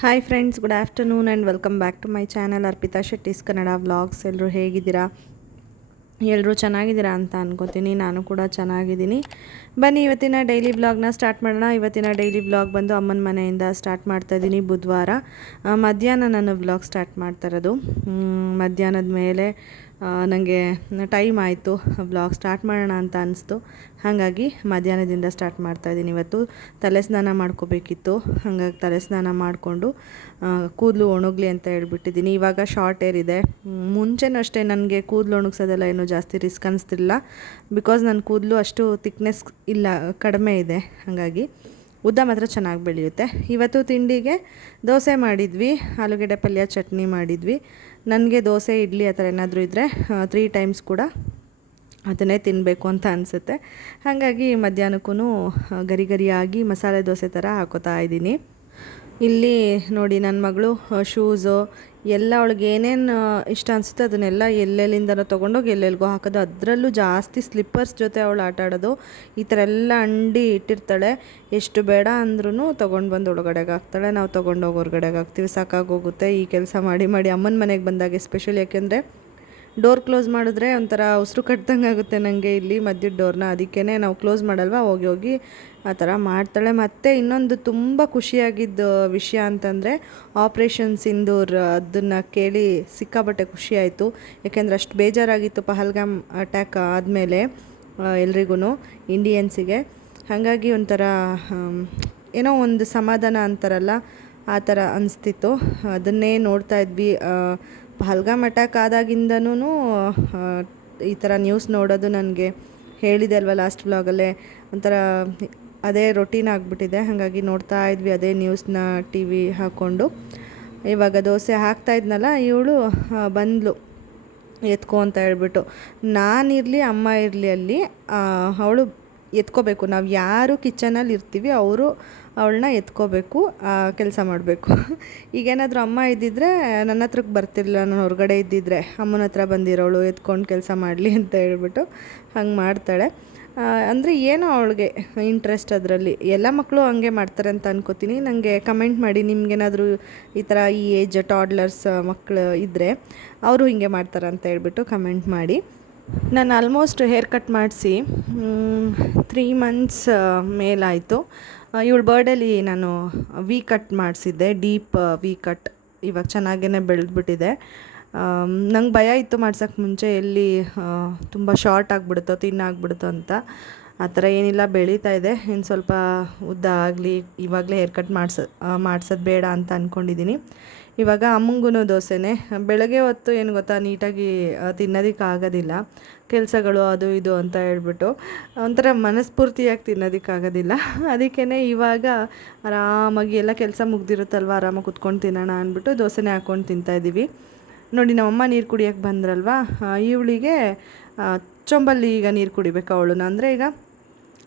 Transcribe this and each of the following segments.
Hi friends, good afternoon and welcome back to my channel Arpita Shetty's Kannada vlogs. ಎಲ್ಲರೂ ಹೇಗಿದ್ದೀರಾ? ಎಲ್ಲರೂ ಚೆನ್ನಾಗಿದ್ದೀರಾ ಅಂತ ಅನ್ಕೋತೀನಿ. ನಾನು ಕೂಡ ಚೆನ್ನಾಗಿದ್ದೀನಿ. ಬನ್ನಿ ಇವತ್ತಿನ ಡೈಲಿ ವ್ಲಾಗ್ನ ಸ್ಟಾರ್ಟ್ ಮಾಡೋಣ. ಇವತ್ತಿನ ಡೈಲಿ ವ್ಲಾಗ್ ಬಂದು ಅಮ್ಮನ ಮನೆಯಿಂದ ಸ್ಟಾರ್ಟ್ ಮಾಡ್ತಾಯಿದ್ದೀನಿ. ಬುಧವಾರ ಮಧ್ಯಾಹ್ನ ನಾನು ವ್ಲಾಗ್ ಸ್ಟಾರ್ಟ್ ಮಾಡ್ತಾ ಇರೋದು. ಮಧ್ಯಾಹ್ನದ ಮೇಲೆ ನನಗೆ ಟೈಮ್ ಆಯಿತು, ವ್ಲಾಗ್ ಸ್ಟಾರ್ಟ್ ಮಾಡೋಣ ಅಂತ ಅನಿಸ್ತು. ಹಾಗಾಗಿ ಮಧ್ಯಾಹ್ನದಿಂದ ಸ್ಟಾರ್ಟ್ ಮಾಡ್ತಾಯಿದ್ದೀನಿ. ಇವತ್ತು ತಲೆ ಸ್ನಾನ ಮಾಡ್ಕೋಬೇಕಿತ್ತು, ಹಾಗಾಗಿ ತಲೆ ಸ್ನಾನ ಮಾಡಿಕೊಂಡು ಕೂದಲು ಒಣಗಲಿ ಅಂತ ಹೇಳ್ಬಿಟ್ಟಿದ್ದೀನಿ. ಇವಾಗ ಶಾರ್ಟ್ ಏರ್ ಇದೆ. ಮುಂಚೆನೂ ಅಷ್ಟೇ ನನಗೆ ಕೂದಲು ಒಣಗಿಸೋದೆಲ್ಲ ಏನೂ ಜಾಸ್ತಿ ರಿಸ್ಕ್ ಅನಿಸ್ತಿಲ್ಲ. ಬಿಕಾಸ್ ನನ್ನ ಕೂದಲು ಅಷ್ಟು ಥಿಕ್ನೆಸ್ ಇಲ್ಲ, ಕಡಿಮೆ ಇದೆ. ಹಾಗಾಗಿ ಉದ್ದ ಮಾತ್ರ ಚೆನ್ನಾಗಿ ಬೆಳೆಯುತ್ತೆ. ಇವತ್ತು ತಿಂಡಿಗೆ ದೋಸೆ ಮಾಡಿದ್ವಿ, ಆಲೂಗಡ್ಡೆ ಪಲ್ಯ, ಚಟ್ನಿ ಮಾಡಿದ್ವಿ. ನನಗೆ ದೋಸೆ, ಇಡ್ಲಿ ಆ ಥರ ಏನಾದರೂ ಇದ್ದರೆ 3 ಟೈಮ್ಸ್ ಕೂಡ ಅದನ್ನೇ ತಿನ್ನಬೇಕು ಅಂತ ಅನಿಸುತ್ತೆ. ಹಾಗಾಗಿ ಮಧ್ಯಾಹ್ನಕ್ಕೂ ಗರಿ ಗರಿಯಾಗಿ ಮಸಾಲೆ ದೋಸೆ ಥರ ಹಾಕೋತಾ ಇದ್ದೀನಿ. ಇಲ್ಲಿ ನೋಡಿ, ನನ್ನ ಮಗಳು ಶೂಸು ಎಲ್ಲ ಅವಳಿಗೆ ಏನೇನು ಇಷ್ಟ ಅನಿಸುತ್ತೆ ಅದನ್ನೆಲ್ಲ ಎಲ್ಲೆಲ್ಲಿಂದನೋ ತೊಗೊಂಡೋಗಿ ಎಲ್ಲೆಲ್ಲಿಗೋ ಹಾಕೋದು. ಅದರಲ್ಲೂ ಜಾಸ್ತಿ ಸ್ಲಿಪ್ಪರ್ಸ್ ಜೊತೆ ಅವಳು ಆಟ ಆಡೋದು. ಈ ಥರ ಎಲ್ಲ ಅಂಡಿ ಇಟ್ಟಿರ್ತಾಳೆ. ಎಷ್ಟು ಬೇಡ ಅಂದ್ರೂ ತೊಗೊಂಡು ಬಂದು ಒಳಗಡೆಗೆ ಹಾಕ್ತಾಳೆ. ನಾವು ತೊಗೊಂಡೋಗಿ ಹೊರಗಡೆಗೆ ಹಾಕ್ತೀವಿ. ಸಾಕಾಗೋಗುತ್ತೆ ಈ ಕೆಲಸ ಮಾಡಿ ಮಾಡಿ. ಅಮ್ಮನ ಮನೆಗೆ ಬಂದಾಗ ಎಸ್ಪೆಷಲಿ, ಯಾಕೆಂದರೆ ಡೋರ್ ಕ್ಲೋಸ್ ಮಾಡಿದ್ರೆ ಒಂಥರ ಉಸಿರು ಕಟ್ದಂಗೆ ಆಗುತ್ತೆ ನನಗೆ ಇಲ್ಲಿ ಮಧ್ಯದ ಡೋರ್ನ. ಅದಕ್ಕೇ ನಾವು ಕ್ಲೋಸ್ ಮಾಡಲ್ವ, ಹೋಗಿ ಹೋಗಿ ಆ ಥರ ಮಾಡ್ತಾಳೆ. ಮತ್ತು ಇನ್ನೊಂದು ತುಂಬ ಖುಷಿಯಾಗಿದ್ದ ವಿಷಯ ಅಂತಂದರೆ ಆಪ್ರೇಷನ್ ಸಿಂಧೂರ್, ಅದನ್ನು ಕೇಳಿ ಸಿಕ್ಕಾಬಟ್ಟೆ ಖುಷಿಯಾಯಿತು. ಯಾಕೆಂದರೆ ಅಷ್ಟು ಬೇಜಾರಾಗಿತ್ತು ಪಹಲ್ಗಾಮ್ ಅಟ್ಯಾಕ್ ಆದಮೇಲೆ ಎಲ್ರಿಗೂ, ಇಂಡಿಯನ್ಸಿಗೆ. ಹಾಗಾಗಿ ಒಂಥರ ಏನೋ ಒಂದು ಸಮಾಧಾನ ಅಂತಾರಲ್ಲ, ಆ ಥರ ಅನಿಸ್ತಿತ್ತು. ಅದನ್ನೇ ನೋಡ್ತಾ ಇದ್ವಿ. ಪಹಲ್ಗಾಮ್ ಅಟ್ಯಾಕ್ ಆದಾಗಿಂದನೂ ಈ ಥರ ನ್ಯೂಸ್ ನೋಡೋದು ನನಗೆ ಹೇಳಿದೆ ಅಲ್ವ ಲಾಸ್ಟ್ ವ್ಲಾಗಲ್ಲೇ, ಒಂಥರ ಅದೇ ರೊಟೀನ್ ಆಗಿಬಿಟ್ಟಿದೆ. ಹಾಗಾಗಿ ನೋಡ್ತಾ ಇದ್ವಿ ಅದೇ ನ್ಯೂಸ್ನ ಟಿ ವಿ ಹಾಕ್ಕೊಂಡು. ಇವಾಗ ದೋಸೆ ಹಾಕ್ತಾಯಿದ್ನಲ್ಲ, ಇವಳು ಬಂದಳು ಎತ್ಕೊ ಅಂತ ಹೇಳ್ಬಿಟ್ಟು. ನಾನಿರಲಿ ಅಮ್ಮ ಇರಲಿ ಅಲ್ಲಿ ಅವಳು ಎತ್ಕೋಬೇಕು. ನಾವು ಯಾರು ಕಿಚನಲ್ಲಿ ಇರ್ತೀವಿ ಅವರು ಅವಳನ್ನ ಎತ್ಕೋಬೇಕು, ಕೆಲಸ ಮಾಡಬೇಕು. ಈಗೇನಾದರೂ ಅಮ್ಮ ಇದ್ದಿದ್ದರೆ ನನ್ನ ಹತ್ರಕ್ಕೆ ಬರ್ತಿರಲಿಲ್ಲ. ನಾನು ಹೊರಗಡೆ ಇದ್ದಿದ್ದರೆ ಅಮ್ಮನ ಹತ್ರ ಬಂದಿರೋಳು ಎತ್ಕೊಂಡು ಕೆಲಸ ಮಾಡಲಿ ಅಂತ ಹೇಳ್ಬಿಟ್ಟು ಹಂಗೆ ಮಾಡ್ತಾಳೆ. ಅಂದರೆ ಏನೋ ಅವಳಿಗೆ ಇಂಟ್ರೆಸ್ಟ್ ಅದರಲ್ಲಿ. ಎಲ್ಲ ಮಕ್ಕಳು ಹಂಗೆ ಮಾಡ್ತಾರೆ ಅಂತ ಅನ್ಕೋತೀನಿ. ನನಗೆ ಕಮೆಂಟ್ ಮಾಡಿ, ನಿಮ್ಗೇನಾದರೂ ಈ ಥರ ಈ ಏಜ್ ಟಾಡ್ಲರ್ಸ್ ಮಕ್ಕಳು ಇದ್ದರೆ ಅವರು ಹಿಂಗೆ ಮಾಡ್ತಾರೆ ಅಂತ ಹೇಳ್ಬಿಟ್ಟು ಕಮೆಂಟ್ ಮಾಡಿ. ನಾನು ಆಲ್ಮೋಸ್ಟ್ ಹೇರ್ ಕಟ್ ಮಾಡಿಸಿ 3 ಮಂತ್ಸ್ ಮೇಲಾಯಿತು. ಇವಳ ಬರ್ಡೇಲಿ ನಾನು ವಿ ಕಟ್ ಮಾಡಿಸಿದ್ದೆ, ಡೀಪ್ ವಿ ಕಟ್. ಇವಾಗ ಚೆನ್ನಾಗೇ ಬೆಳೆದ್ಬಿಟ್ಟಿದೆ. ನಂಗೆ ಭಯ ಇತ್ತು ಮಾಡ್ಸೋಕ್ಕೆ ಮುಂಚೆ, ಎಲ್ಲಿ ತುಂಬ ಶಾರ್ಟ್ ಆಗಿಬಿಡುತ್ತೋ, ತಿನ್ನಾಗ್ಬಿಡುತ್ತೋ ಅಂತ. ಆ ಥರ ಏನಿಲ್ಲ, ಬೆಳೀತಾ ಇದೆ. ಇನ್ನು ಸ್ವಲ್ಪ ಉದ್ದ ಆಗಲಿ, ಇವಾಗಲೇ ಹೇರ್ ಕಟ್ ಮಾಡ್ಸೋದು ಬೇಡ ಅಂತ ಅಂದ್ಕೊಂಡಿದ್ದೀನಿ. ಇವಾಗ ಅಮ್ಮಂಗೂ ದೋಸೆನೇ. ಬೆಳಗ್ಗೆ ಹೊತ್ತು ಏನು ಗೊತ್ತಾ, ನೀಟಾಗಿ ತಿನ್ನೋದಕ್ಕಾಗೋದಿಲ್ಲ, ಕೆಲಸಗಳು ಅದು ಇದು ಅಂತ ಹೇಳ್ಬಿಟ್ಟು ಒಂಥರ ಮನಸ್ಫೂರ್ತಿಯಾಗಿ ತಿನ್ನೋದಕ್ಕಾಗೋದಿಲ್ಲ. ಅದಕ್ಕೇ ಇವಾಗ ಆರಾಮಾಗಿ ಎಲ್ಲ ಕೆಲಸ ಮುಗ್ದಿರುತ್ತಲ್ವ, ಆರಾಮಾಗಿ ಕುತ್ಕೊಂಡು ತಿನ್ನೋಣ ಅಂದ್ಬಿಟ್ಟು ದೋಸೆನೇ ಹಾಕ್ಕೊಂಡು ತಿಂತಾಯಿದ್ದೀವಿ. ನೋಡಿ, ನಮ್ಮಮ್ಮ ನೀರು ಕುಡಿಯೋಕ್ಕೆ ಬಂದ್ರಲ್ವ, ಇವಳಿಗೆ ಚೊಂಬಲ್ಲಿ ಈಗ ನೀರು ಕುಡಿಬೇಕು ಅವಳು. ಅಂದರೆ ಈಗ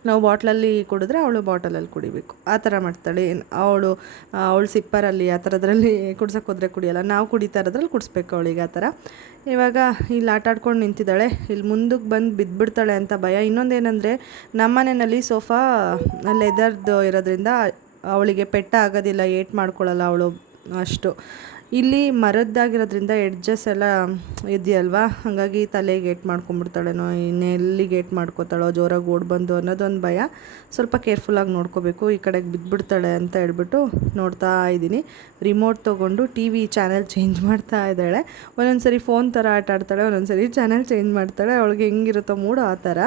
ನಾವು ಬಾಟ್ಲಲ್ಲಿ ಕುಡಿದ್ರೆ ಅವಳು ಬಾಟಲಲ್ಲಿ ಕುಡಿಬೇಕು, ಆ ಥರ ಮಾಡ್ತಾಳೆ. ಅವಳು ಸಿಪ್ಪರಲ್ಲಿ ಆ ಥರದ್ರಲ್ಲಿ ಕುಡ್ಸೋಕ್ಕೆ ಹೋದರೆ ಕುಡಿಯೋಲ್ಲ, ನಾವು ಕುಡಿತಾ ಇರೋದ್ರಲ್ಲಿ ಕುಡಿಸ್ಬೇಕು ಅವಳಿಗೆ ಆ ಥರ. ಇವಾಗ ಇಲ್ಲಿ ಆಟ ಆಡ್ಕೊಂಡು ನಿಂತಿದ್ದಾಳೆ. ಇಲ್ಲಿ ಮುಂದಕ್ಕೆ ಬಂದು ಬಿದ್ದುಬಿಡ್ತಾಳೆ ಅಂತ ಭಯ. ಇನ್ನೊಂದೇನೆಂದರೆ, ನಮ್ಮ ಮನೆಯಲ್ಲಿ ಸೋಫಾ ಲೆದರ್ದು ಇರೋದ್ರಿಂದ ಅವಳಿಗೆ ಪೆಟ್ಟ ಆಗೋದಿಲ್ಲ, ಏಟ್ ಮಾಡ್ಕೊಳ್ಳಲ್ಲ ಅವಳು ಅಷ್ಟು. ಇಲ್ಲಿ ಮರದ್ದಾಗಿರೋದ್ರಿಂದ ಎಡ್ಜಸ್ ಎಲ್ಲ ಇದೆಯಲ್ವಾ, ಹಾಗಾಗಿ ತಲೆಗೆ ಏಟ್ ಮಾಡ್ಕೊಂಬಿಡ್ತಾಳೇನೋ, ಇನ್ನೆಲ್ಲಿಗೆ ಏಟ್ ಮಾಡ್ಕೋತಾಳೋ, ಜೋರಾಗಿ ಓಡಿ ಬಂದು ಅನ್ನೋದೊಂದು ಭಯ. ಸ್ವಲ್ಪ ಕೇರ್ಫುಲ್ಲಾಗಿ ನೋಡ್ಕೋಬೇಕು. ಈ ಕಡೆಗೆ ಬಿದ್ದುಬಿಡ್ತಾಳೆ ಅಂತ ಹೇಳ್ಬಿಟ್ಟು ನೋಡ್ತಾ ಇದ್ದೀನಿ. ರಿಮೋಟ್ ತೊಗೊಂಡು ಟಿ ವಿ ಚಾನೆಲ್ ಚೇಂಜ್ ಮಾಡ್ತಾ ಇದ್ದಾಳೆ. ಒಂದೊಂದು ಸರಿ ಫೋನ್ ಥರ ಆಟ ಆಡ್ತಾಳೆ, ಒಂದೊಂದು ಸರಿ ಚಾನೆಲ್ ಚೇಂಜ್ ಮಾಡ್ತಾಳೆ. ಅವಳಿಗೆ ಹೆಂಗಿರುತ್ತೋ ಮೂಡು ಆ ಥರ.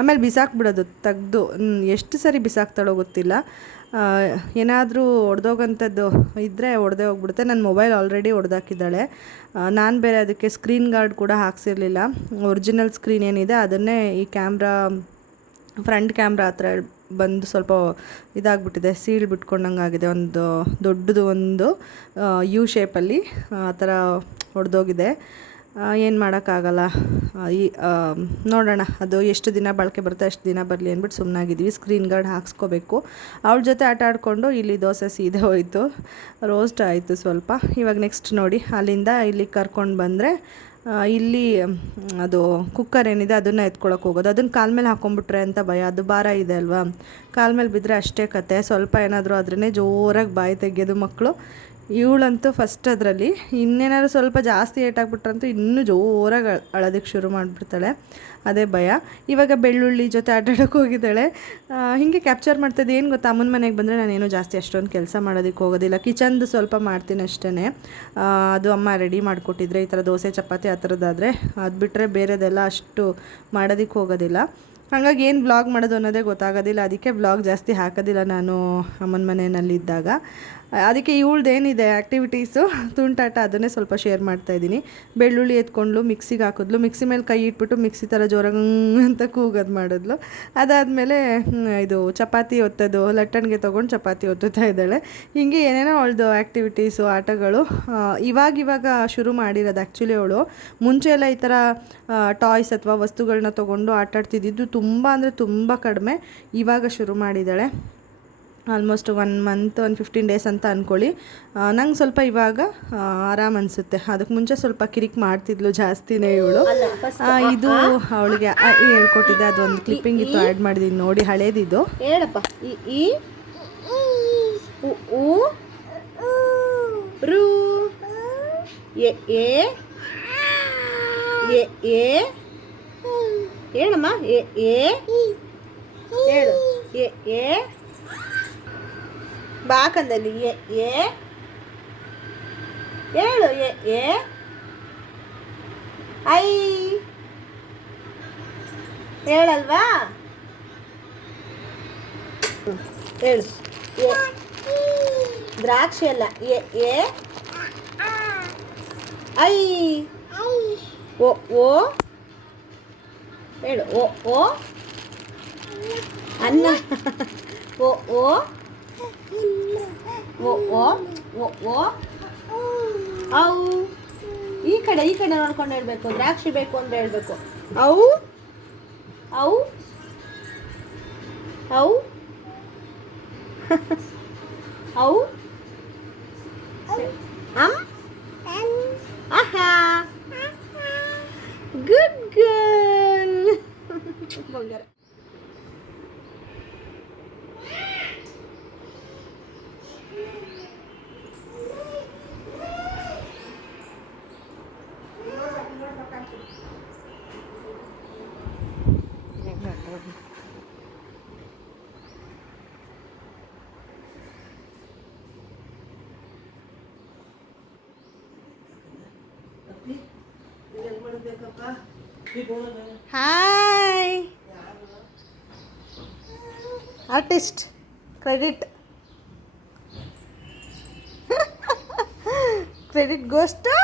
ಆಮೇಲೆ ಬಿಸಾಕ್ಬಿಡೋದು ತೆಗ್ದು. ಎಷ್ಟು ಸರಿ ಬಿಸಾಕ್ತಾಳೋ ಗೊತ್ತಿಲ್ಲ. ಏನಾದರೂ ಒಡೆದೋಗಂಥದ್ದು ಇದ್ದರೆ ಒಡೆದೇ ಹೋಗ್ಬಿಡುತ್ತೆ. ನನ್ನ ಮೊಬೈಲ್ ಆಲ್ರೆಡಿ ಒಡೆದಾಕಿದ್ದಾಳೆ. ನಾನು ಬೇರೆ ಅದಕ್ಕೆ ಸ್ಕ್ರೀನ್ ಗಾರ್ಡ್ ಕೂಡ ಹಾಕ್ಸಿರ್ಲಿಲ್ಲ. ಒರಿಜಿನಲ್ ಸ್ಕ್ರೀನ್ ಏನಿದೆ ಅದನ್ನೇ ಈ ಕ್ಯಾಮ್ರಾ, ಫ್ರಂಟ್ ಕ್ಯಾಮ್ರಾ ಹತ್ರ ಬಂದು ಸ್ವಲ್ಪ ಇದಾಗ್ಬಿಟ್ಟಿದೆ, ಸೀಲ್ ಬಿಟ್ಕೊಂಡಂಗೆ ಆಗಿದೆ. ಒಂದು ದೊಡ್ಡದು ಒಂದು ಯು ಶೇಪಲ್ಲಿ ಆ ಥರ ಒಡೆದೋಗಿದೆ. ಏನು ಮಾಡೋಕ್ಕಾಗಲ್ಲ. ನೋಡೋಣ, ಅದು ಎಷ್ಟು ದಿನ ಬಾಳಿಕೆ ಬರುತ್ತೆ ಅಷ್ಟು ದಿನ ಬರಲಿ ಅಂದ್ಬಿಟ್ಟು ಸುಮ್ಮನಾಗಿದ್ವಿ. Screen guard ಹಾಕ್ಸ್ಕೋಬೇಕು. ಅವಳ ಜೊತೆ ಆಟ ಆಡಿಕೊಂಡು ಇಲ್ಲಿ ದೋಸೆ ಸೀದೆ ಹೋಯಿತು, ರೋಸ್ಟ್ ಆಯಿತು ಸ್ವಲ್ಪ. ಇವಾಗ ನೆಕ್ಸ್ಟ್ ನೋಡಿ, ಅಲ್ಲಿಂದ ಇಲ್ಲಿಗೆ ಕರ್ಕೊಂಡು ಬಂದರೆ ಇಲ್ಲಿ ಅದು ಕುಕ್ಕರ್ ಏನಿದೆ ಅದನ್ನು ಎತ್ಕೊಳಕ್ಕೆ ಹೋಗೋದು. ಅದನ್ನು ಕಾಲ ಮೇಲೆ ಹಾಕ್ಕೊಂಬಿಟ್ರೆ ಅಂತ ಭಯ. ಅದು ಭಾರ ಇದೆ ಅಲ್ವಾ, ಕಾಲ ಮೇಲೆ ಬಿದ್ದರೆ ಅಷ್ಟೇ ಕತೆ. ಸ್ವಲ್ಪ ಏನಾದರೂ ಆದ್ರೇ ಜೋರಾಗಿ ಬಾಯಿ ತೆಗೆಯೋದು ಮಕ್ಕಳು. ಇವಳಂತೂ ಫಸ್ಟ್ ಅದರಲ್ಲಿ. ಇನ್ನೇನಾದ್ರು ಸ್ವಲ್ಪ ಜಾಸ್ತಿ ಏಟಾಗ್ಬಿಟ್ರಂತೂ ಇನ್ನೂ ಜೋರಾಗಿ ಅಳೋದಕ್ಕೆ ಶುರು ಮಾಡಿಬಿಡ್ತಾಳೆ. ಅದೇ ಭಯ. ಇವಾಗ ಬೆಳ್ಳುಳ್ಳಿ ಜೊತೆ ಆಟಾಡೋಕ್ಕೆ ಹೋಗಿದ್ದಾಳೆ. ಹೀಗೆ ಕ್ಯಾಪ್ಚರ್ ಮಾಡ್ತಿದ್ದೆ. ಏನು ಗೊತ್ತಾ, ಅಮ್ಮನ ಮನೆಗೆ ಬಂದರೆ ನಾನೇನು ಜಾಸ್ತಿ ಅಷ್ಟೊಂದು ಕೆಲಸ ಮಾಡೋದಕ್ಕೆ ಹೋಗೋದಿಲ್ಲ. ಕಿಚನ್ದು ಸ್ವಲ್ಪ ಮಾಡ್ತೀನಿ ಅಷ್ಟೇ. ಅದು ಅಮ್ಮ ರೆಡಿ ಮಾಡಿಕೊಟ್ಟಿದ್ರೆ, ಈ ಥರ ದೋಸೆ ಚಪಾತಿ ಆ ಥರದ್ದಾದರೆ, ಅದು ಬಿಟ್ಟರೆ ಬೇರೆದೆಲ್ಲ ಅಷ್ಟು ಮಾಡೋದಕ್ಕೆ ಹೋಗೋದಿಲ್ಲ. ಹಾಗಾಗಿ ಏನು ವ್ಲಾಗ್ ಮಾಡೋದು ಅನ್ನೋದೇ ಗೊತ್ತಾಗೋದಿಲ್ಲ. ಅದಕ್ಕೆ ವ್ಲಾಗ್ ಜಾಸ್ತಿ ಹಾಕೋದಿಲ್ಲ ನಾನು ಅಮ್ಮನ ಮನೆಯಲ್ಲಿದ್ದಾಗ. ಅದಕ್ಕೆ ಇವಳ್ದೇನಿದೆ ಆ್ಯಕ್ಟಿವಿಟೀಸು, ತುಂಟಾಟ, ಅದನ್ನೇ ಸ್ವಲ್ಪ ಶೇರ್ ಮಾಡ್ತಾಯಿದ್ದೀನಿ. ಬೆಳ್ಳುಳ್ಳಿ ಎತ್ಕೊಂಡ್ಲು, ಮಿಕ್ಸಿಗೆ ಹಾಕಿದ್ಲು. ಮಿಕ್ಸಿ ಮೇಲೆ ಕೈ ಇಟ್ಬಿಟ್ಟು ಮಿಕ್ಸಿ ಥರ ಜೋರಾಗಿ ಅಂತ ಕೂಗೋದು ಮಾಡಿದ್ಲು. ಅದಾದಮೇಲೆ ಇದು ಚಪಾತಿ ಒತ್ತೋದು, ಲಟ್ಟಣಿಗೆ ತೊಗೊಂಡು ಚಪಾತಿ ಒತ್ತುತ್ತಾ ಇದ್ದಾಳೆ. ಹೀಗೆ ಏನೇನೋ ಅವಳದು ಆ್ಯಕ್ಟಿವಿಟೀಸು, ಆಟಗಳು ಇವಾಗ ಶುರು ಮಾಡಿರೋದು. ಆ್ಯಕ್ಚುಲಿ ಅವಳು ಮುಂಚೆ ಎಲ್ಲ ಈ ಥರ ಟಾಯ್ಸ್ ಅಥವಾ ವಸ್ತುಗಳನ್ನ ತೊಗೊಂಡು ಆಟಾಡ್ತಿದ್ದಿದ್ದು ತುಂಬ ಅಂದರೆ ತುಂಬ ಕಡಿಮೆ. ಇವಾಗ ಶುರು ಮಾಡಿದ್ದಾಳೆ. ಆಲ್ಮೋಸ್ಟ್ 1 ಮಂತ್ 15 ಡೇಸ್ ಅಂತ ಅಂದ್ಕೊಳ್ಳಿ. ನಂಗೆ ಸ್ವಲ್ಪ ಇವಾಗ ಆರಾಮ್ ಅನಿಸುತ್ತೆ. ಅದಕ್ಕೆ ಮುಂಚೆ ಸ್ವಲ್ಪ ಕಿರಿಕ್ ಮಾಡ್ತಿದ್ಲು ಜಾಸ್ತಿನೇ ಇವಳು. ಇದು ಅವಳಿಗೆ ಹೇಳ್ಕೊಟ್ಟಿದ್ದೆ, ಅದೊಂದು ಕ್ಲಿಪ್ಪಿಂಗ್ ಇತ್ತು, ಆ್ಯಡ್ ಮಾಡಿದ್ದೀನಿ ನೋಡಿ, ಹಳೇದಿದ್ದು. ಹೇಳಪ್ಪ. ಈ ಉ ರು ಎ ಹೇಳಮ್ಮ. ಹೇಳು. ಎ ಬಾಕಂದಲ್ಲಿ ಎ ಹೇಳು. ಎ ಐ ಹೇಳಲ್ವಾ? ಹೇಳು. ದ್ರಾಕ್ಷಿ ಅಲ್ಲ. ಎ ಐ ಓ ಹೇಳು. ಓ ಅನ್ನ. ಓ ಔ. ಈ ಕಡೆ ನೋಡ್ಕೊಂಡು ಹೇಳ್ಬೇಕು. ದ್ರಾಕ್ಷಿ ಬೇಕು ಅಂತ ಹೇಳ್ಬೇಕು. ಔ ಔ ಔ ಔ ಆಹಾ. Good girl. ಬಂಗಾರ. Hi artist credit goes to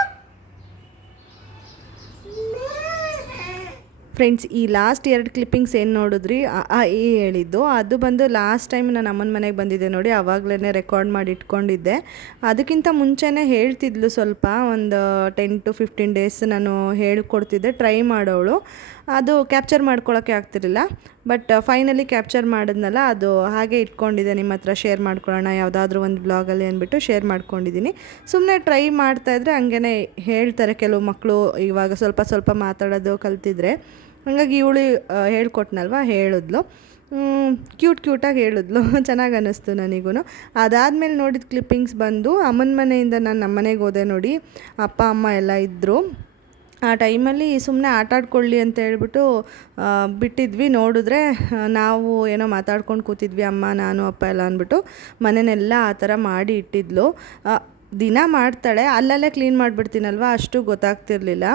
friends. ಈ ಲಾಸ್ಟ್ 2 ಕ್ಲಿಪ್ಪಿಂಗ್ಸ್ ಏನು ನೋಡಿದ್ರಿ, ಈ ಹೇಳಿದ್ದು, ಅದು ಬಂದು ಲಾಸ್ಟ್ ಟೈಮ್ ನಾನು ಅಮ್ಮನ ಮನೆಗೆ ಬಂದಿದ್ದೆ ನೋಡಿ, ಆವಾಗಲೇ ರೆಕಾರ್ಡ್ ಮಾಡಿ ಇಟ್ಕೊಂಡಿದ್ದೆ. ಅದಕ್ಕಿಂತ ಮುಂಚೆನೇ ಹೇಳ್ತಿದ್ಲು ಸ್ವಲ್ಪ, ಒಂದು 10 to 15 ಡೇಸ್ ನಾನು ಹೇಳ್ಕೊಡ್ತಿದ್ದೆ, ಟ್ರೈ ಮಾಡೋಳು. ಅದು ಕ್ಯಾಪ್ಚರ್ ಮಾಡ್ಕೊಳ್ಳೋಕ್ಕೆ ಆಗ್ತಿರಲಿಲ್ಲ. ಬಟ್ ಫೈನಲಿ ಕ್ಯಾಪ್ಚರ್ ಮಾಡಿದ್ನಲ್ಲ, ಅದು ಹಾಗೆ ಇಟ್ಕೊಂಡಿದ್ದೆ, ನಿಮ್ಮ ಹತ್ರ ಶೇರ್ ಮಾಡ್ಕೊಳ್ಳೋಣ ಯಾವುದಾದ್ರೂ ಒಂದು ಬ್ಲಾಗಲ್ಲಿ ಅಂದ್ಬಿಟ್ಟು ಶೇರ್ ಮಾಡ್ಕೊಂಡಿದ್ದೀನಿ. ಸುಮ್ಮನೆ ಟ್ರೈ ಮಾಡ್ತಾಯಿದ್ರೆ ಹಂಗೇ ಹೇಳ್ತಾರೆ ಕೆಲವು ಮಕ್ಕಳು, ಇವಾಗ ಸ್ವಲ್ಪ ಮಾತಾಡೋದು ಕಲ್ತಿದ್ರೆ. ಹಾಗಾಗಿ ಇವಳು ಹೇಳ್ಕೊಟ್ನಲ್ವ, ಹೇಳಿದ್ಲು, ಕ್ಯೂಟಾಗಿ ಹೇಳಿದ್ಲು, ಚೆನ್ನಾಗಿ ಅನ್ನಿಸ್ತು ನನಗೂ. ಅದಾದಮೇಲೆ ನೋಡಿದ ಕ್ಲಿಪ್ಪಿಂಗ್ಸ್ ಬಂದು ಅಮ್ಮನ ಮನೆಯಿಂದ ನಾನು ನಮ್ಮ ಮನೆಗೆ ಹೋದೆ ನೋಡಿ. ಅಪ್ಪ ಅಮ್ಮ ಎಲ್ಲ ಇದ್ದರು. ಆ ಟೈಮಲ್ಲಿ ಸುಮ್ಮನೆ ಆಟಾಡ್ಕೊಳ್ಳಿ ಅಂತ ಹೇಳ್ಬಿಟ್ಟು ಬಿಟ್ಟಿದ್ವಿ. ನೋಡಿದ್ರೆ ನಾವು ಏನೋ ಮಾತಾಡ್ಕೊಂಡು ಕೂತಿದ್ವಿ, ಅಮ್ಮ ನಾನು ಅಪ್ಪ ಎಲ್ಲ ಅಂದ್ಬಿಟ್ಟು. ಮನೆಯೆಲ್ಲ ಆ ಥರ ಮಾಡಿ ಇಟ್ಟಿದ್ಲು. ದಿನ ಮಾಡ್ತಾಳೆ, ಅಲ್ಲಲ್ಲೇ ಕ್ಲೀನ್ ಮಾಡಿಬಿಡ್ತೀನಲ್ವ, ಅಷ್ಟು ಗೊತ್ತಾಗ್ತಿರ್ಲಿಲ್ಲ.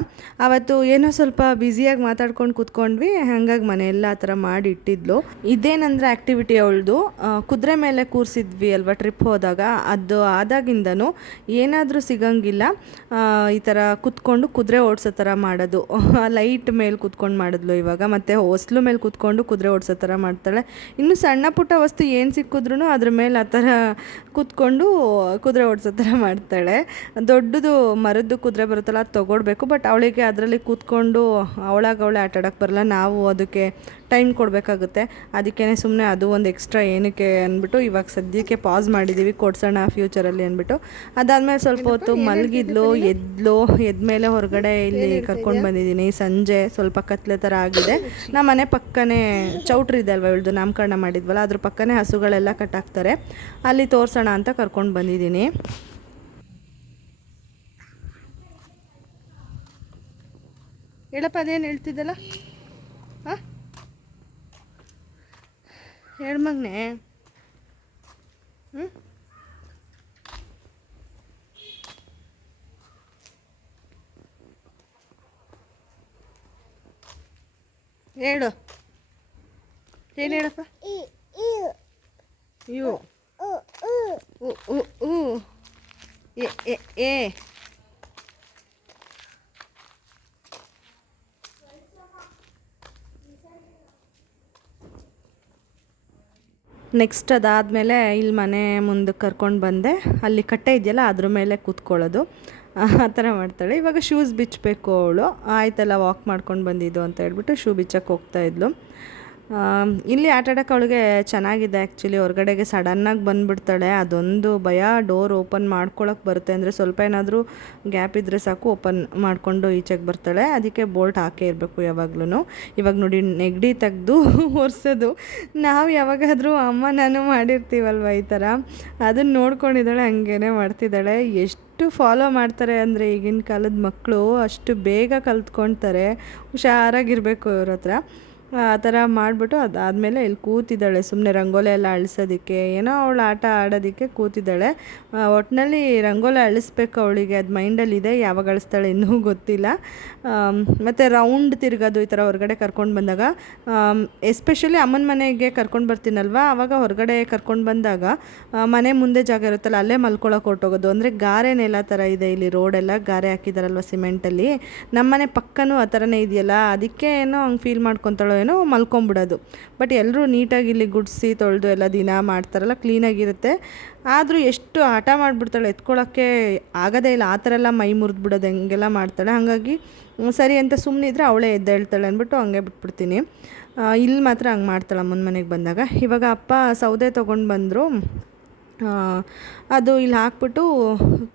ಅವತ್ತು ಏನೋ ಸ್ವಲ್ಪ ಬ್ಯುಸಿಯಾಗಿ ಮಾತಾಡ್ಕೊಂಡು ಕೂತ್ಕೊಂಡ್ವಿ, ಹಾಗಾಗಿ ಮನೆಯೆಲ್ಲ ಆ ಥರ ಮಾಡಿ ಇಟ್ಟಿದ್ಲು. ಇದೇನಂದರೆ ಆ್ಯಕ್ಟಿವಿಟಿ ಅವಳದು, ಕುದುರೆ ಮೇಲೆ ಕೂರಿಸಿದ್ವಿ ಅಲ್ವ ಟ್ರಿಪ್ ಹೋದಾಗ, ಅದು ಆದಾಗಿಂದನೂ ಏನಾದರೂ ಸಿಗಂಗಿಲ್ಲ, ಈ ಥರ ಕೂತ್ಕೊಂಡು ಕುದುರೆ ಓಡಿಸೋ ಥರ ಮಾಡೋದು. ಲೈಟ್ ಮೇಲೆ ಕೂತ್ಕೊಂಡು ಮಾಡಿದ್ಲು ಇವಾಗ, ಮತ್ತು ಹೊಸ್ಲು ಮೇಲೆ ಕೂತ್ಕೊಂಡು ಕುದುರೆ ಓಡಿಸೋ ಥರ ಮಾಡ್ತಾಳೆ. ಇನ್ನು ಸಣ್ಣ ಪುಟ್ಟ ವಸ್ತು ಏನು ಸಿಕ್ಕಿದ್ರೂ ಅದ್ರ ಮೇಲೆ ಆ ಥರ ಕೂತ್ಕೊಂಡು ಕುದುರೆ ಓಡಿಸೋ ಥರ ಮಾಡ್ತಾಳೆ. ದೊಡ್ಡದು ಮರದ್ದು ಕುದುರೆ ಬರುತ್ತಲ್ಲ, ಅದು ತೊಗೊಳ್ಬೇಕು. ಬಟ್ ಅವಳಿಗೆ ಅದರಲ್ಲಿ ಕೂತ್ಕೊಂಡು ಅವಳೇ ಆಟಾಡೋಕ್ಕೆ ಬರಲ್ಲ, ನಾವು ಅದಕ್ಕೆ ಟೈಮ್ ಕೊಡಬೇಕಾಗುತ್ತೆ. ಅದಕ್ಕೇ ಸುಮ್ಮನೆ ಅದು ಒಂದು ಎಕ್ಸ್ಟ್ರಾ ಏನಕ್ಕೆ ಅಂದ್ಬಿಟ್ಟು ಇವಾಗ ಸದ್ಯಕ್ಕೆ ಪಾಸ್ ಮಾಡಿದ್ದೀವಿ, ಕೊಡ್ಸೋಣ ಫ್ಯೂಚರಲ್ಲಿ ಅಂದ್ಬಿಟ್ಟು. ಅದಾದಮೇಲೆ ಸ್ವಲ್ಪ ಹೊತ್ತು ಮಲಗಿದ್ಲು, ಎದ್ಮೇಲೆ ಹೊರಗಡೆ ಇಲ್ಲಿ ಕರ್ಕೊಂಡು ಬಂದಿದ್ದೀನಿ. ಸಂಜೆ ಸ್ವಲ್ಪ ಕತ್ಲೆ ಥರ ಆಗಿದೆ. ನಮ್ಮ ಮನೆ ಪಕ್ಕನೇ ಚೌಟ್ರಿ ಇದೆ ಅಲ್ವ, ಇವಳ್ದು ನಾಮಕರಣ ಮಾಡಿದ್ವಲ್ಲ, ಅದ್ರ ಪಕ್ಕನೇ ಹಸುಗಳೆಲ್ಲ ಕಟ್ಟಾಕ್ತಾರೆ, ಅಲ್ಲಿ ತೋರಿಸೋಣ ಅಂತ ಕರ್ಕೊಂಡು ಬಂದಿದ್ದೀನಿ. ಹೇಳಪ್ಪ ಅದೇನು ಹೇಳ್ತಿದ್ದಲ್ಲ ಹಾಂ ಹೇಳು ಮಗನೇ ಹ್ಞೂ ಹೇಳು ಏನು ಹೇಳಪ್ಪ ಯು ಏ ನೆಕ್ಸ್ಟ್ ಅದಾದಮೇಲೆ ಇಲ್ಲಿ ಮನೆ ಮುಂದಕ್ಕೆ ಕರ್ಕೊಂಡು ಬಂದೆ. ಅಲ್ಲಿ ಕಟ್ಟೆ ಇದೆಯಲ್ಲ ಅದ್ರ ಮೇಲೆ ಕೂತ್ಕೊಳ್ಳೋದು, ಆ ಥರ ಮಾಡ್ತಾಳೆ. ಇವಾಗ ಶೂಸ್ ಬಿಚ್ಚಬೇಕು ಅವಳು. ಆಯ್ತಲ್ಲ ವಾಕ್ ಮಾಡ್ಕೊಂಡು ಬಂದಿದ್ದು ಅಂತ ಹೇಳ್ಬಿಟ್ಟು ಶೂ ಬಿಚ್ಚಕ್ಕೆ ಹೋಗ್ತಾಯಿದ್ಲು. ಇಲ್ಲಿ ಆಟಾಡೋಕೆ ಅವಳಿಗೆ ಚೆನ್ನಾಗಿದೆ ಆ್ಯಕ್ಚುಲಿ. ಹೊರಗಡೆಗೆ ಸಡನ್ನಾಗಿ ಬಂದುಬಿಡ್ತಾಳೆ, ಅದೊಂದು ಭಯ. ಡೋರ್ ಓಪನ್ ಮಾಡ್ಕೊಳಕ್ಕೆ ಬರುತ್ತೆ ಅಂದರೆ ಸ್ವಲ್ಪ ಏನಾದರೂ ಗ್ಯಾಪ್ ಇದ್ದರೆ ಸಾಕು ಓಪನ್ ಮಾಡಿಕೊಂಡು ಈಚೆಗೆ ಬರ್ತಾಳೆ. ಅದಕ್ಕೆ ಬೋಲ್ಟ್ ಹಾಕೇ ಇರಬೇಕು ಯಾವಾಗ್ಲೂ. ಇವಾಗ ನೋಡಿ ನೆಗಡಿ ತೆಗೆದು ಒರೆಸೋದು ನಾವು ಯಾವಾಗಾದರೂ ಅಮ್ಮ ನಾನು ಮಾಡಿರ್ತೀವಲ್ವ ಈ ಥರ, ಅದನ್ನು ನೋಡ್ಕೊಂಡಿದ್ದಾಳೆ, ಹಂಗೇ ಮಾಡ್ತಿದ್ದಾಳೆ. ಎಷ್ಟು ಫಾಲೋ ಮಾಡ್ತಾರೆ ಅಂದರೆ ಈಗಿನ ಕಾಲದ ಮಕ್ಕಳು ಅಷ್ಟು ಬೇಗ ಕಲ್ತ್ಕೊಳ್ತಾರೆ. ಹುಷಾರಾಗಿರಬೇಕು ಇವ್ರ ಹತ್ರ. ಆ ಥರ ಮಾಡಿಬಿಟ್ಟು ಅದಾದಮೇಲೆ ಇಲ್ಲಿ ಕೂತಿದ್ದಾಳೆ ಸುಮ್ಮನೆ ರಂಗೋಲಿ ಎಲ್ಲ ಅಳಿಸೋದಕ್ಕೆ, ಏನೋ ಅವಳು ಆಟ ಆಡೋದಕ್ಕೆ ಕೂತಿದ್ದಾಳೆ. ಒಟ್ಟಿನಲ್ಲಿ ರಂಗೋಲಿ ಅಳಿಸ್ಬೇಕು ಅವಳಿಗೆ, ಅದು ಮೈಂಡಲ್ಲಿದೆ. ಯಾವಾಗ ಅಳಿಸ್ತಾಳೆ ಇನ್ನೂ ಗೊತ್ತಿಲ್ಲ. ಮತ್ತು ರೌಂಡ್ ತಿರುಗೋದು ಈ ಥರ ಹೊರಗಡೆ ಕರ್ಕೊಂಡು ಬಂದಾಗ, ಎಸ್ಪೆಷಲಿ ಅಮ್ಮನ ಮನೆಗೆ ಕರ್ಕೊಂಡು ಬರ್ತೀನಲ್ವ, ಆವಾಗ ಹೊರಗಡೆ ಕರ್ಕೊಂಡು ಬಂದಾಗ ಮನೆ ಮುಂದೆ ಜಾಗ ಇರುತ್ತಲ್ಲ ಅಲ್ಲೇ ಮಲ್ಕೊಳಕ್ಕೆ ಹೊರಟೋಗೋದು. ಅಂದರೆ ಗಾರೆ ನೆಲ ಥರ ಇದೆ ಇಲ್ಲಿ, ರೋಡೆಲ್ಲ ಗಾರೆ ಹಾಕಿದಾರಲ್ವ ಸಿಮೆಂಟಲ್ಲಿ. ನಮ್ಮನೆ ಪಕ್ಕನೂ ಆ ಥರನೇ ಇದೆಯಲ್ಲ, ಅದಕ್ಕೆ ಏನೋ ಹಂಗೆ ಫೀಲ್ ಮಾಡ್ಕೊತಾಳೋ ಏನೋ ಮಲ್ಕೊಂಬಿಡೋದು. ಬಟ್ ಎಲ್ಲರೂ ನೀಟಾಗಿ ಇಲ್ಲಿ ಗುಡಿಸಿ ತೊಳೆದು ಎಲ್ಲ ದಿನ ಮಾಡ್ತಾರಲ್ಲ, ಕ್ಲೀನಾಗಿರುತ್ತೆ. ಆದರೂ ಎಷ್ಟು ಆಟ ಮಾಡಿಬಿಡ್ತಾಳೆ, ಎತ್ಕೊಳ್ಳೋಕ್ಕೆ ಆಗೋದೇ ಇಲ್ಲ. ಆ ಥರ ಎಲ್ಲ ಮೈ ಮುರಿದ್ಬಿಡೋದು ಹಂಗೆಲ್ಲ ಮಾಡ್ತಾಳೆ. ಹಾಗಾಗಿ ಸರಿ ಅಂತ ಸುಮ್ಮನಿದ್ರೆ ಅವಳೇ ಎದ್ದೇಳ್ತಾಳೆ ಅಂದ್ಬಿಟ್ಟು ಹಂಗೆ ಬಿಟ್ಬಿಡ್ತೀನಿ. ಇಲ್ಲಿ ಮಾತ್ರ ಹಂಗೆ ಮಾಡ್ತಾಳೆ ಅಮ್ಮನ ಮನೆಗೆ ಬಂದಾಗ. ಇವಾಗ ಅಪ್ಪ ಸೌದೆ ತೊಗೊಂಡು ಬಂದರು. ಅದು ಇಲ್ಲಿ ಹಾಕ್ಬಿಟ್ಟು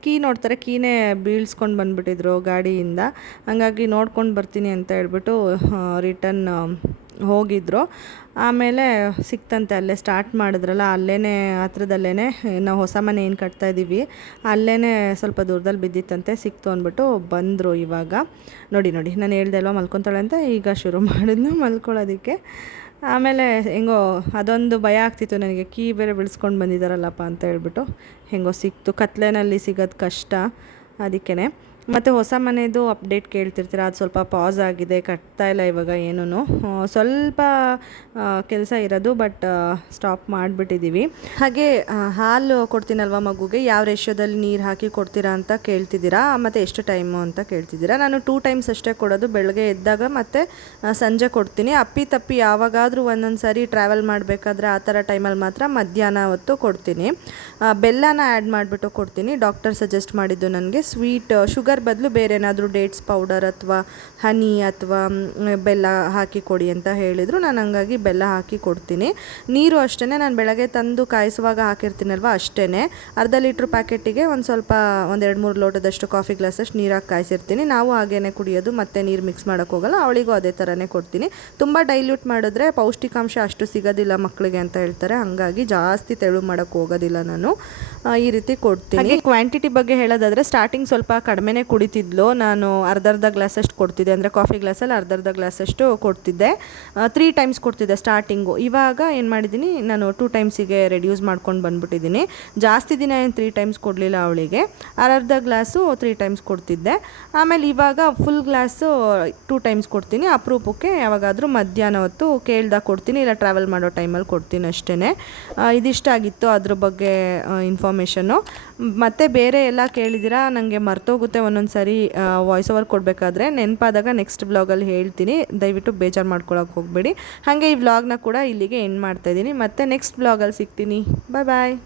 ಕೀ ನೋಡ್ತಾರೆ, ಕೀನೇ ಬೀಳ್ಸ್ಕೊಂಡು ಬಂದುಬಿಟ್ಟಿದ್ರು ಗಾಡಿಯಿಂದ. ಹಂಗಾಗಿ ನೋಡ್ಕೊಂಡು ಬರ್ತೀನಿ ಅಂತ ಹೇಳ್ಬಿಟ್ಟು ರಿಟರ್ನ್ ಹೋಗಿದ್ರು. ಆಮೇಲೆ ಸಿಕ್ತಂತೆ, ಅಲ್ಲೇ ಸ್ಟಾರ್ಟ್ ಮಾಡಿದ್ರಲ್ಲ ಅಲ್ಲೇ ಹತ್ರದಲ್ಲೇ, ನಾವು ಹೊಸ ಮನೆ ಏನು ಕಟ್ತಾಯಿದ್ದೀವಿ ಅಲ್ಲೇ ಸ್ವಲ್ಪ ದೂರದಲ್ಲಿ ಬಿದ್ದಿತ್ತಂತೆ, ಸಿಕ್ತು ಅಂದ್ಬಿಟ್ಟು ಬಂದರು. ಇವಾಗ ನೋಡಿ ನಾನು ಹೇಳ್ದೆ ಅಲ್ವ ಮಲ್ಕೊತಾಳೆ ಅಂತ, ಈಗ ಶುರು ಮಾಡಿದ್ನು ಮಲ್ಕೊಳ್ಳೋದಕ್ಕೆ. ಆಮೇಲೆ ಹೆಂಗೋ ಅದೊಂದು ಭಯ ಆಗ್ತಿತ್ತು ನನಗೆ, ಕೀ ಬೇರೆ ಬಿಡಿಸ್ಕೊಂಡು ಬಂದಿದ್ದಾರಲ್ಲಪ್ಪ ಅಂತ ಹೇಳ್ಬಿಟ್ಟು. ಹೆಂಗೋ ಸಿಕ್ತು, ಕತ್ಲೆನಲ್ಲಿ ಸಿಗೋದು ಕಷ್ಟ, ಅದಕ್ಕೇ. ಮತ್ತು ಹೊಸ ಮನೆಯದು ಅಪ್ಡೇಟ್ ಕೇಳ್ತಿರ್ತೀರ, ಅದು ಸ್ವಲ್ಪ ಪಾಸ್ ಆಗಿದೆ, ಕಟ್ತಾ ಇಲ್ಲ ಇವಾಗ ಏನೂ. ಸ್ವಲ್ಪ ಕೆಲಸ ಇರೋದು, ಬಟ್ ಸ್ಟಾಪ್ ಮಾಡಿಬಿಟ್ಟಿದ್ದೀವಿ. ಹಾಗೆ ಹಾಲು ಕೊಡ್ತೀನಲ್ವ ಮಗುಗೆ, ಯಾವ ರೇಷ್ಯೋದಲ್ಲಿ ನೀರು ಹಾಕಿ ಕೊಡ್ತೀರಾ ಅಂತ ಕೇಳ್ತಿದ್ದೀರಾ, ಮತ್ತು ಎಷ್ಟು ಟೈಮು ಅಂತ ಕೇಳ್ತಿದ್ದೀರಾ. ನಾನು 2 ಟೈಮ್ಸ್ ಅಷ್ಟೇ ಕೊಡೋದು, ಬೆಳಗ್ಗೆ ಎದ್ದಾಗ ಮತ್ತು ಸಂಜೆ ಕೊಡ್ತೀನಿ. ಅಪ್ಪಿ ತಪ್ಪಿ ಯಾವಾಗಾದರೂ ಒಂದೊಂದು ಸಾರಿ ಟ್ರಾವೆಲ್ ಮಾಡಬೇಕಾದ್ರೆ ಆ ಥರ ಟೈಮಲ್ಲಿ ಮಾತ್ರ ಮಧ್ಯಾಹ್ನ ಹೊತ್ತು ಕೊಡ್ತೀನಿ. ಬೆಲ್ಲನ ಆ್ಯಡ್ ಮಾಡಿಬಿಟ್ಟು ಕೊಡ್ತೀನಿ. ಡಾಕ್ಟರ್ ಸಜೆಸ್ಟ್ ಮಾಡಿದ್ದು ನನಗೆ ಸ್ವೀಟ್ ಶುಗರ್ ಬದಲು ಬೇರೆ ಏನಾದರೂ ಡೇಟ್ಸ್ ಪೌಡರ್ ಅಥವಾ ಹನಿ ಅಥವಾ ಬೆಲ್ಲ ಹಾಕಿ ಕೊಡಿ ಅಂತ ಹೇಳಿದರು. ನಾನು ಹಂಗಾಗಿ ಬೆಲ್ಲ ಹಾಕಿ ಕೊಡ್ತೀನಿ. ನೀರು ಅಷ್ಟೇ, ನಾನು ಬೆಳಗ್ಗೆ ತಂದು ಕಾಯಿಸುವಾಗ ಹಾಕಿರ್ತೀನಲ್ವ ಅಷ್ಟೇ. ಅರ್ಧ ಲೀಟ್ರ್ ಪ್ಯಾಕೆಟಿಗೆ ಒಂದು ಸ್ವಲ್ಪ 1-2-3 ಲೋಟದಷ್ಟು ಕಾಫಿ ಗ್ಲಾಸಷ್ಟು ನೀರಾಗಿ ಕಾಯಿಸಿರ್ತೀನಿ. ನಾವು ಹಾಗೇ ಕುಡಿಯೋದು, ಮತ್ತು ನೀರು ಮಿಕ್ಸ್ ಮಾಡೋಕ್ಕೆ ಹೋಗಲ್ಲ. ಅವಳಿಗೂ ಅದೇ ಥರನೇ ಕೊಡ್ತೀನಿ. ತುಂಬ ಡೈಲ್ಯೂಟ್ ಮಾಡಿದ್ರೆ ಪೌಷ್ಟಿಕಾಂಶ ಅಷ್ಟು ಸಿಗೋದಿಲ್ಲ ಮಕ್ಕಳಿಗೆ ಅಂತ ಹೇಳ್ತಾರೆ. ಹಾಗಾಗಿ ಜಾಸ್ತಿ ತೆಳು ಮಾಡೋಕ್ಕೆ ಹೋಗೋದಿಲ್ಲ ನಾನು, ಈ ರೀತಿ ಕೊಡ್ತೀನಿ. ಹಾಗೆ ಕ್ವಾಂಟಿಟಿ ಬಗ್ಗೆ ಹೇಳೋದಾದರೆ ಸ್ಟಾರ್ಟಿಂಗ್ ಸ್ವಲ್ಪ ಕಡಿಮೆನೇ ಕುಡಿತಿದ್ಲು. ನಾನು ಅರ್ಧ ಗ್ಲಾಸಷ್ಟು ಕೊಡ್ತಿದ್ದೆ, ಅಂದರೆ ಕಾಫಿ ಗ್ಲಾಸಲ್ಲಿ ಅರ್ಧ ಗ್ಲಾಸಷ್ಟು ಕೊಡ್ತಿದ್ದೆ. 3 ಟೈಮ್ಸ್ ಕೊಡ್ತಿದ್ದೆ ಸ್ಟಾರ್ಟಿಂಗು. ಇವಾಗ ಏನು ಮಾಡಿದ್ದೀನಿ, ನಾನು 2 ಟೈಮ್ಸಿಗೆ ರೆಡ್ಯೂಸ್ ಮಾಡ್ಕೊಂಡು ಬಂದುಬಿಟ್ಟಿದ್ದೀನಿ. ಜಾಸ್ತಿ ದಿನ ಏನು 3 ಟೈಮ್ಸ್ ಕೊಡಲಿಲ್ಲ ಅವಳಿಗೆ, ಅರ್ಧ ಗ್ಲಾಸು 3 ಟೈಮ್ಸ್ ಕೊಡ್ತಿದ್ದೆ. ಆಮೇಲೆ ಇವಾಗ ಫುಲ್ ಗ್ಲಾಸು 2 ಟೈಮ್ಸ್ ಕೊಡ್ತೀನಿ. ಅಪರೂಪಕ್ಕೆ ಯಾವಾಗಾದರೂ ಮಧ್ಯಾಹ್ನ ಹೊತ್ತು ಕೇಳ್ದಾಗ ಕೊಡ್ತೀನಿ, ಇಲ್ಲ ಟ್ರಾವೆಲ್ ಮಾಡೋ ಟೈಮಲ್ಲಿ ಕೊಡ್ತೀನಿ ಅಷ್ಟೇ. ಇದಿಷ್ಟ ಆಗಿತ್ತು ಅದ್ರ ಬಗ್ಗೆ ಇನ್ಫಾರ್ಮೇಷನ್ನು. ಮತ್ತು ಬೇರೆ ಎಲ್ಲ ಕೇಳಿದ್ದೀರಾ, ನನಗೆ ಮರ್ತೋಗುತ್ತೆ ಒಂದೊಂದು ಸಾರಿ ವಾಯ್ಸ್ ಓವರ್ ಕೊಡಬೇಕಾದ್ರೆ. ನೆನಪಾದಾಗ ನೆಕ್ಸ್ಟ್ ವ್ಲಾಗಲ್ಲಿ ಹೇಳ್ತೀನಿ, ದಯವಿಟ್ಟು ಬೇಜಾರು ಮಾಡ್ಕೊಳಕ್ಕೆ ಹೋಗಬೇಡಿ. ಹಾಗೆ ಈ ವ್ಲಾಗ್ನ ಕೂಡ ಇಲ್ಲಿಗೆ ಎಂಡ್ ಮಾಡ್ತಾಯಿದ್ದೀನಿ. ಮತ್ತು ನೆಕ್ಸ್ಟ್ ವ್ಲಾಗಲ್ಲಿ ಸಿಗ್ತೀನಿ. ಬಾಯ್.